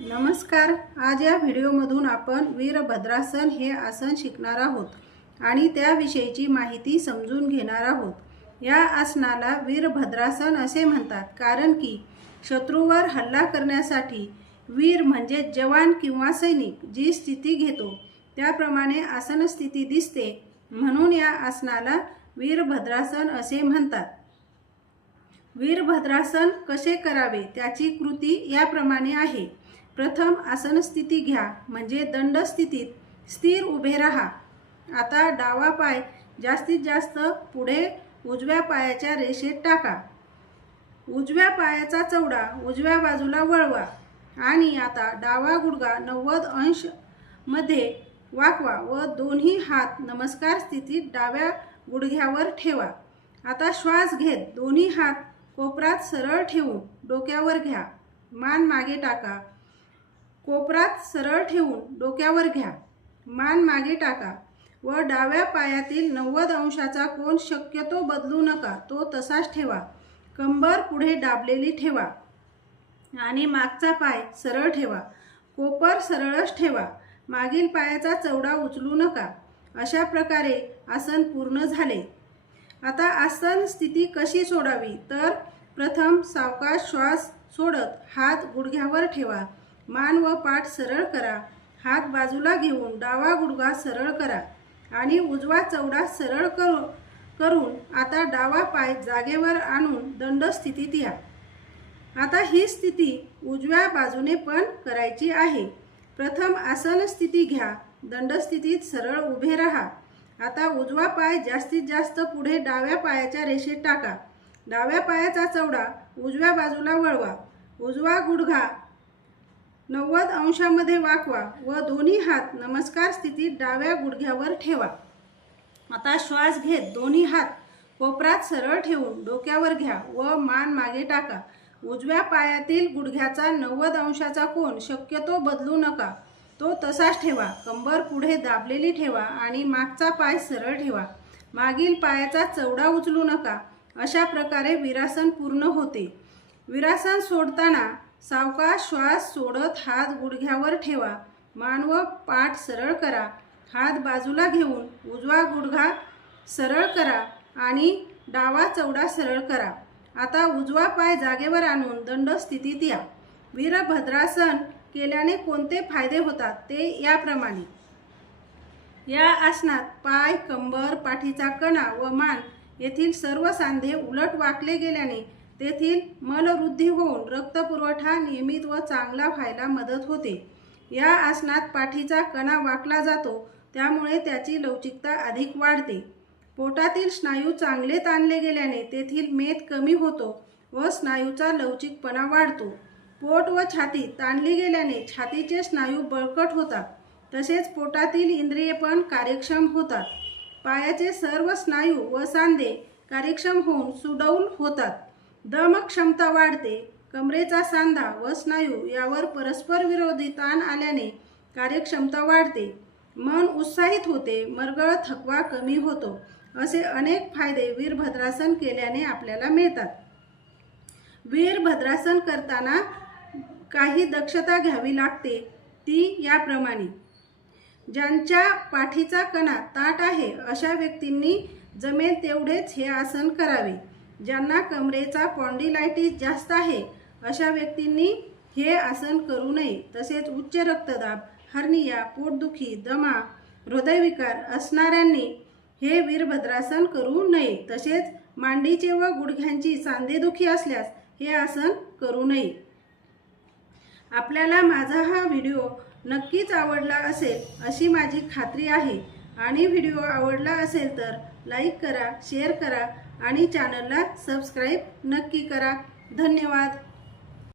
नमस्कार. आज या व्हिडिओमधून आपण वीरभद्रासन हे आसन शिकणार आहोत आणि त्याविषयीची माहिती समजून घेणार आहोत. या आसनाला वीरभद्रासन असे म्हणतात कारण की शत्रूवर हल्ला करण्यासाठी वीर म्हणजे जवान किंवा सैनिक जी स्थिती घेतो त्याप्रमाणे आसन स्थिती दिसते म्हणून या आसनाला वीरभद्रासन असे म्हणतात. वीरभद्रासन कसे करावे त्याची कृती याप्रमाणे आहे. प्रथम आसनस्थिती घ्या म्हणजे दंड स्थितीत स्थिर उभे राहा. आता डावा पाय जास्तीत जास्त पुढे उजव्या पायाच्या रेषेत टाका. उजव्या पायाचा चवडा उजव्या बाजूला वळवा आणि आता डावा गुडगा नव्वद अंशमध्ये वाकवा व दोन्ही हात नमस्कार स्थितीत डाव्या गुडघ्यावर ठेवा. आता श्वास घेत दोन्ही हात कोपरात सरळ ठेवून डोक्यावर घ्या. मान मागे टाका. कोपरात सरळ ठेवून डोक्यावर घ्या. मान मागे टाका व डाव्या पायातील नव्वद अंशाचा कोण शक्यतो बदलू नका. तो तसाच ठेवा. कंबर पुढे दाबलेली ठेवा. आणि मागचा पाय सरळ ठेवा. कोपर सरळच ठेवा. मागील पायाचा चवडा उचलू नका. अशा प्रकारे आसन पूर्ण झाले. आता आसन स्थिती कशी सोडावी? तर प्रथम सावकाश श्वास सोडत हात गुडघ्यावर ठेवा. मान व पाठ सरळ करा. हात बाजूला घेऊन डावा गुडघा सरळ करा. आणि उजवा चवडा सरळ करू करून आता डावा पाय जागेवर आणून दंड स्थितीत या. आता ही स्थिती उजव्या बाजूने पण करायची आहे. प्रथम आसन स्थिती घ्या. दंडस्थितीत सरळ उभे राहा. आता उजवा पाय जास्तीत जास्त पुढे डाव्या पायाच्या रेषेत टाका. डाव्या पायाचा चवडा उजव्या बाजूला वळवा. उजवा गुडघा नव्वद अंशामध्ये वाकवा व दोन्ही हात नमस्कार स्थितीत डाव्या गुडघ्यावर ठेवा. आता श्वास घेत दोन्ही हात कोपरात सरळ ठेवून डोक्यावर घ्या व मान मागे टाका. उजव्या पायातील गुडघ्याचा नव्वद अंशाचा कोण शक्यतो बदलू नका. तो तसाच ठेवा. कंबर पुढे दाबलेली ठेवा आणि मागचा पाय सरळ ठेवा. मागील पायाचा चवडा उचलू नका. अशा प्रकारे विरासन पूर्ण होते. विरासन सोडताना सावकाश श्वास सोडत हात गुडघ्यावर ठेवा. मान व पाठ सरळ करा. हात बाजूला घेऊन उजवा गुडघा सरळ करा आणि डावा चवडा सरळ करा. आता उजवा पाय जागेवर आणून दंड स्थितीत या. वीरभद्रासन केल्याने कोणते फायदे होतात ते याप्रमाणे. या आसनात पाय कंबर पाठीचा कणा व मान येथील सर्व सांधे उलट वाकले गेल्याने तेथील मलवृद्धी होऊन रक्तपुरवठा नियमित व चांगला व्हायला मदत होते. या आसनात पाठीचा कणा वाकला जातो त्यामुळे त्याची लवचिकता अधिक वाढते. पोटातील स्नायू चांगले ताणले गेल्याने तेथील मेद कमी होतो व स्नायूचा लवचिकपणा वाढतो. पोट व छाती ताणली गेल्याने छातीचे स्नायू बळकट होतात तसेच पोटातील इंद्रिये पण कार्यक्षम होतात. पायाचे सर्व स्नायू व सांधे कार्यक्षम होऊन सुडौल होतात. दमक क्षमता वाढते. कमरेचा सांधा व स्नायू यावर परस्पर विरोधी ताण आल्याने कार्यक्षमता वाढते. मन उत्साहित होते मरगळ थकवा कमी होतो असे अनेक फायदे वीरभद्रासन केल्याने आपल्याला मिळतात. वीरभद्रासन करताना काही दक्षता घ्यावी लागते ती याप्रमाणे. ज्यांच्या पाठीचा कणा ताट आहे अशा व्यक्तींनी जमेल तेवढेच हे आसन करावे. ज्यांना कमरेचा पॉन्डिलायटिस जास्त आहे अशा व्यक्तींनी हे आसन करू नये. तसेच उच्च रक्तदाब हर्निया पोटदुखी दमा हृदयविकार असणाऱ्यांनी हे वीरभद्रासन करू नये. तसेच मांडीचे व गुडघ्यांची सांधेदुखी असल्यास हे आसन करू नये. आपल्याला माझा हा व्हिडिओ नक्कीच आवडला असेल अशी माझी खात्री आहे. आणि व्हिडिओ आवडला असेल तर लाईक करा शेअर करा आणि चॅनलला सबस्क्राईब नक्की करा. धन्यवाद.